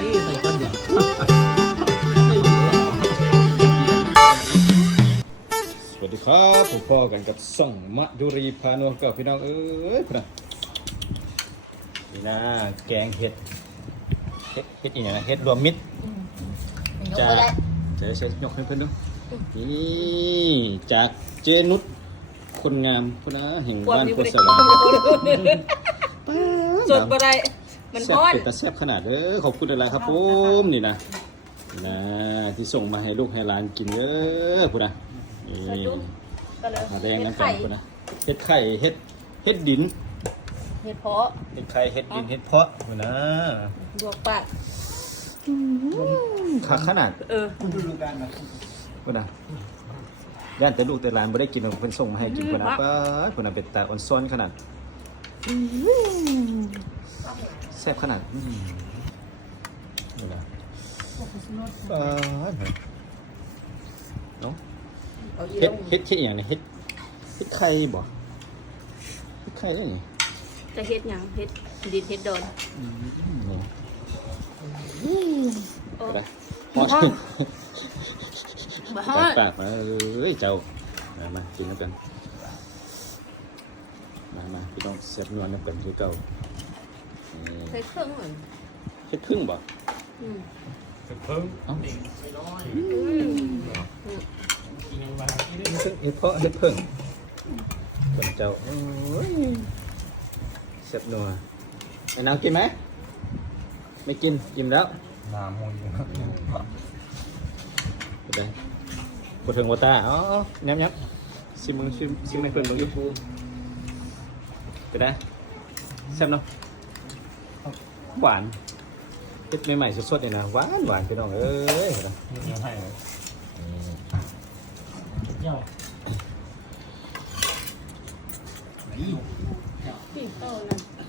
อ้ใส่ก้อนเดียวสวัสดีครับผมพ่อกันกับส่องมะดุรีพานวงกับพี่น้องเอ้ยพี่น้องนี่นะแกงเห็ดเห็ดเห็ดอีกอย่างนะเห็ดรวมมิตรยกจาก็กได้เดี๋ยวเชฟยกให้เพื่อนดูนี่จากเจนุชคนงามคนนะแห่งควบบ้านมีโคบริสกินวรรค์สดบ่ได้ มันแซ่ทบอดเป็นตาแซ่บขนาดเด้อขอบคุณอะไรครับผมนี่นะนะที่ส่งมาให้ลูกให้หลานกินเด้อพูดนะนี่สะดุ้ง ก็เลยมาแดงน้ำไข่กันพูดนะเห็ดไข่เห็ดเห็ดดินเห็ดเพาะเห็ดไข่เห็ดดินเห็ดเพาะพูดนะลวกปากขาขนาดเออพูดนะย่านแต่ลูกแต่หลานไม่ได้กินเพิ่นส่งมาให้กินพูดนะป้าดพูดนะเป็นตาอ่อนซ้อนขนาด แซ่บขนาดอืมนี่นะป้าดเนาะเอาอีเฮ็ลดงเฮ็ดเฮ็ดอหย่างนี้เฮ็ดเฮ็ดไข่บ่เฮ็ดไข่ได้ไงจะเฮ็ดหยังเฮ็ดดินเฮ็ดดอนนี่โอ้ก็ได้บ่ฮ้อนบ่ฮ้อปากนปากมาเอ้ยเจ้ามามากินกันมามาพี่ต้องเสียบนวลน้ำกันคือเก่านี่ ใส่เครื่องเหมือนเฮ็ดครึ่งบ่อืมเพิ่มเอ้าไม่น้อยอืมกินยังมากินได้เฮ็ดเฮ็ดเพาะเฮ็ดเพิ่งคนเจ้าโอ้ยเสียบนัวไอ้นางกินไหมไม่กินกินแล้วน้ำมงอยู่ไปได้ปวดถึงวัตตาอ๋อยับยับซิมมึงซิมซิมในเพื่อนมึงอยู่ไปได้แซ่บเนาะ หวานเฮ็ดใหม่ๆสดๆเลยนะหวานหวานพี่น้องเอ้ยเห็นไหมยังให้เลยเยี่ยวพี่เออนั่น